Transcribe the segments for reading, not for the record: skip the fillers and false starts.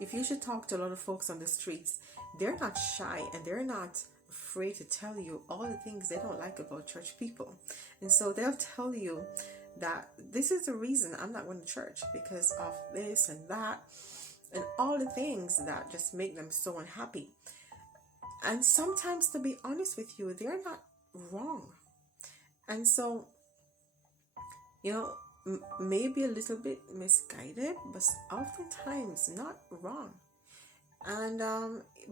if you should talk to a lot of folks on the streets, they're not shy and they're not afraid to tell you all the things they don't like about church people. And so they'll tell you that this is the reason I'm not going to church, because of this and that and all the things that just make them so unhappy. And sometimes, to be honest with you, they're not wrong. And so, you know, maybe a little bit misguided, but oftentimes not wrong. And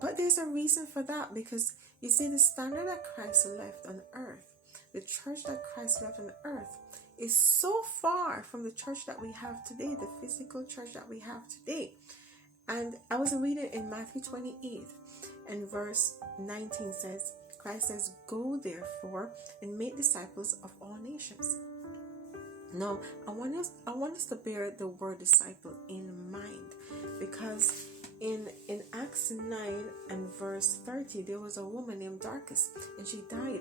but there's a reason for that, because you see, the standard that Christ left on earth, the church that Christ left on earth, is so far from the church that we have today, the physical church that we have today. And I was reading in Matthew 28 and verse 19 says, Christ says, "Go therefore and make disciples of all nations." Now, I want us to bear the word disciple in mind, because in Acts 9 and verse 30, there was a woman named Dorcas, and she died.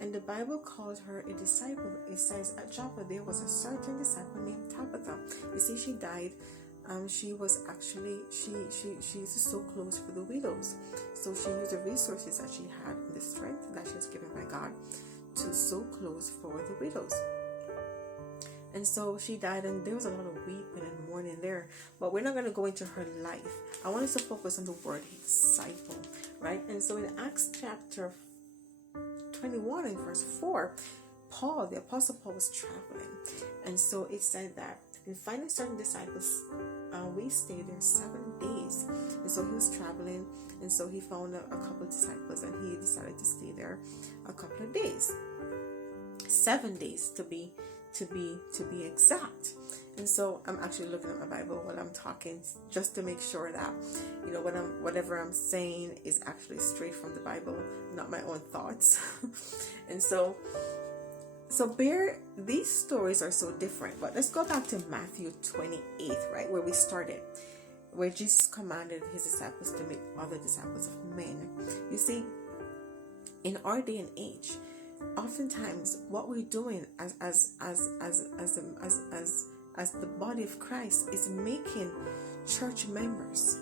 And the Bible called her a disciple. It says at Joppa there was a certain disciple named Tabitha. You see, she died. She was actually, she used to sew clothes for the widows. So she used the resources that she had and the strength that she was given by God to sew clothes for the widows. And so she died, and there was a lot of weeping and mourning there. But we're not going to go into her life. I want us to focus on the word disciple, right? And so in Acts chapter 21 and verse 4, Paul, the apostle Paul, was traveling. And so it said that in finding certain disciples, we stayed there 7 days. And so he was traveling, and so he found a couple of disciples, and he decided to stay there a couple of days. 7 days to be exact. And so I'm actually looking at my Bible while I'm talking, just to make sure that, you know, whatever I'm saying is actually straight from the Bible, not my own thoughts. And so these stories are so different. But let's go back to Matthew 28, right, where we started, where Jesus commanded his disciples to make other disciples of men. You see, in our day and age, oftentimes what we're doing as the body of Christ is making church members.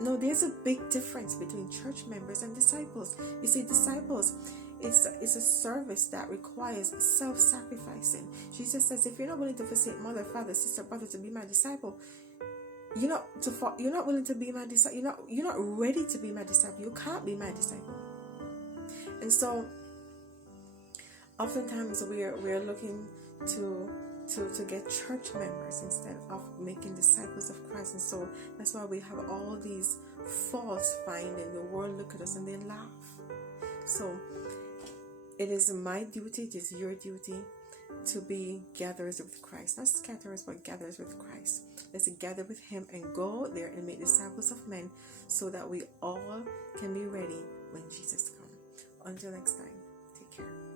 No, there's a big difference between church members and disciples. You see, disciples, it's a service that requires self-sacrificing. Jesus says, if you're not willing to forsake mother, father, sister, brother to be my disciple, you're not willing to be my disciple. You're not ready to be my disciple. You can't be my disciple. And so oftentimes we're looking to get church members instead of making disciples of Christ. And so that's why we have all these faults finding. The world look at us and they laugh. So it is my duty, it is your duty to be gatherers with Christ. Not scatterers, but gatherers with Christ. Let's gather with him and go there and make disciples of men, so that we all can be ready when Jesus comes. Until next time, take care.